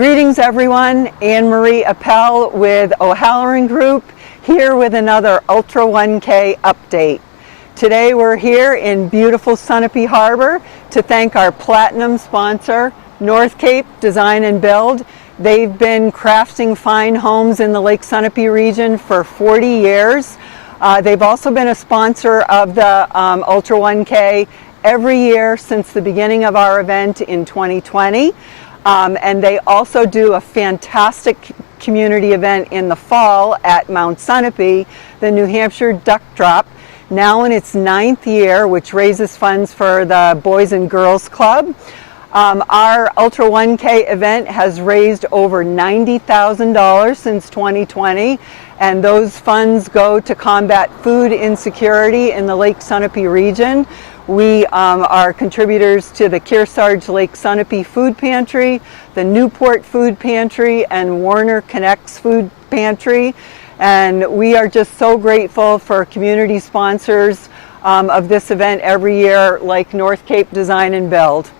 Greetings everyone, Anne-Marie Appel with O'Halloran Group, here with another Ultra 1K update. Today we're here in beautiful Sunapee Harbor to thank our platinum sponsor, Northcape Design and Build. They've been crafting fine homes in the Lake Sunapee region for 40 years. They've also been a sponsor of the Ultra 1K every year since the beginning of our event in 2020. And they also do a fantastic community event in the fall at Mount Sunapee, the New Hampshire Duck Drop, now in its 9th year, which raises funds for the Boys and Girls Club. Our Ultra 1K event has raised over $90,000 since 2020, and those funds go to combat food insecurity in the Lake Sunapee region. We are contributors to the Kearsarge Lake Sunapee Food Pantry, the Newport Food Pantry, and Warner Connects Food Pantry. And we are just so grateful for community sponsors of this event every year, like Northcape Design and Build.